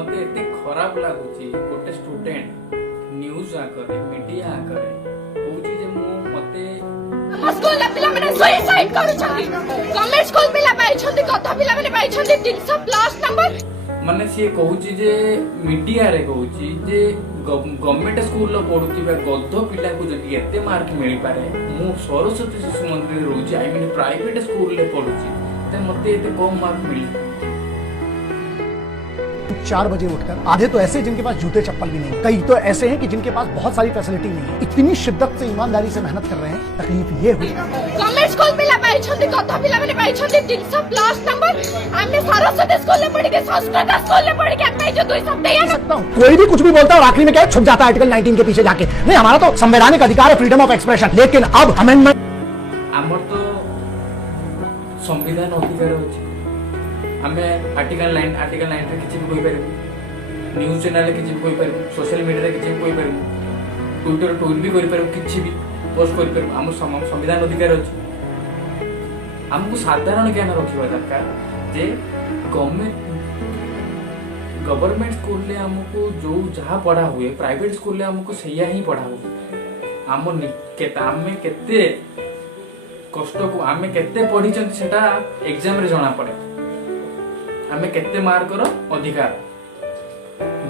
मते एते खराब लागुची गोटे स्टूडेंट न्यूज आकरे मीडिया आकरे कहूची जे मु मते हम स्कूल ना पिला माने सुसाइड करू छथि गवर्नमेंट स्कूल पिला पाइ छथि कथा पिला माने पाइ छथि 300 प्लस नंबर माने से कहूची जे मीडिया रे कहूची जे गवर्नमेंट स्कूल लो पढुती बा गद्ध पिला को जदी एते मार्क मिली पारे मु सरस्वती शिशु मंदिर रहूची आई मीन प्राइवेट स्कूल ले पढुची ते मते एते कम मार्क मिली 4 बजे उठकर आधे तो ऐसे जिनके पास जूते चप्पल भी नहीं, कई तो ऐसे हैं कि जिनके पास बहुत सारी फैसिलिटी नहीं है। इतनी शिद्दत से ईमानदारी से मेहनत कर रहे हैं, तकलीफ ये हुई गवर्नमेंट स्कूल पिला पाइ छथि कथा पिला माने पाइ छथि 300 प्लस नंबर हमने सरस्वती स्कूल में पढ़ के संस्कृत स्कूल में पढ़ के पाइ जो 200 दे सकता हूं। कोई भी कुछ भी बोलता है और आखिरी में क्या छुप जाता है आर्टिकल 19 के पीछे जाके। नहीं, हमारा तो संवैधानिक अधिकार है, फ्रीडम ऑफ एक्सप्रेशन, लेकिन अब अमेंडमेंट हमर तो संविधान अधिकार होची हमें आर्टिकल 9 रे किछि भी कोइ परबो न्यूज चैनल रे किछि भी कोइ परबो सोशल मीडिया रे किछि भी कोइ परबो ट्विटर ट्वीट भी करि परबो किछि भी पोस्ट करि परबो हमर संविधान अधिकार होची हमको साधारण ज्ञान रखिबा दरकार जे गवर्नमेंट स्कूल ले हमको जो जहाँ पढ़ा हुए प्राइवेट स्कूल ले हमको सैया ही पढ़ा हुए हम केते कष्ट को आमे केते पढ़ी चंती सेटा एग्जाम रे जाना पड़े आमे केते मार्क रो अधिकार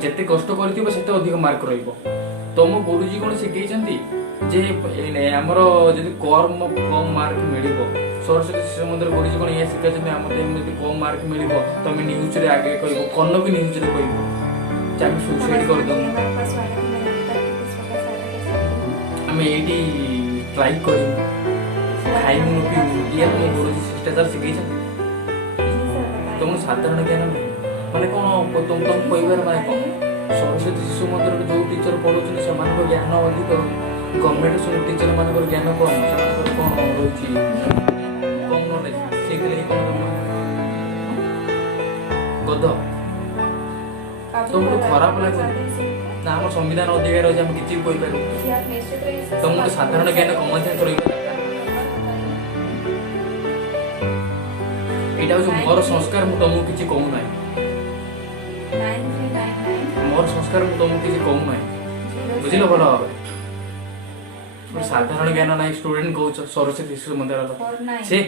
जेते कष्ट करथिबो सेते अधिक मार्क रहइबो तम गुरुजी कोन सिखै चंती जे हमरो जदि कम मार्क मिलिबो सरस्वती शिशु मंदिर गुरुजी कोन ये सिखै चंती हमते एमति कम मार्क मिलिबो तमे न्यूज रे आगे कहइबो कोन भी न्यूज रे कहइबो चाहे सुसाइड कर दो हमें एडी ट्राई करी खाई मुनु पी ये तुम गुरुजी शिष्टाचार सिखै चंती तुम साधारण ज्ञान नहीं माने कौन तुम कहबार माने कौन सरस्वती शिशु मंदिर जो टीचर पढ़ुछन से ज्ञान अधिक गवर्नमेंट टीचर मान ज्ञान कम से कौन रही कम नॉलेज से कौन गद तुमको खराब लगे ना हम संविधान अधिकार अच्छे हम किसी भी कहीपर तुम साधारण ज्ञान कम रही एटा जो मोर संस्कार मु तुमको किसी कहू ना मोर संस्कार मु तुमको किसी कहू ना बुझिल भल भाव साधारण ज्ञान ना स्टूडेंट कह सरस्वती शिशु मंदिर से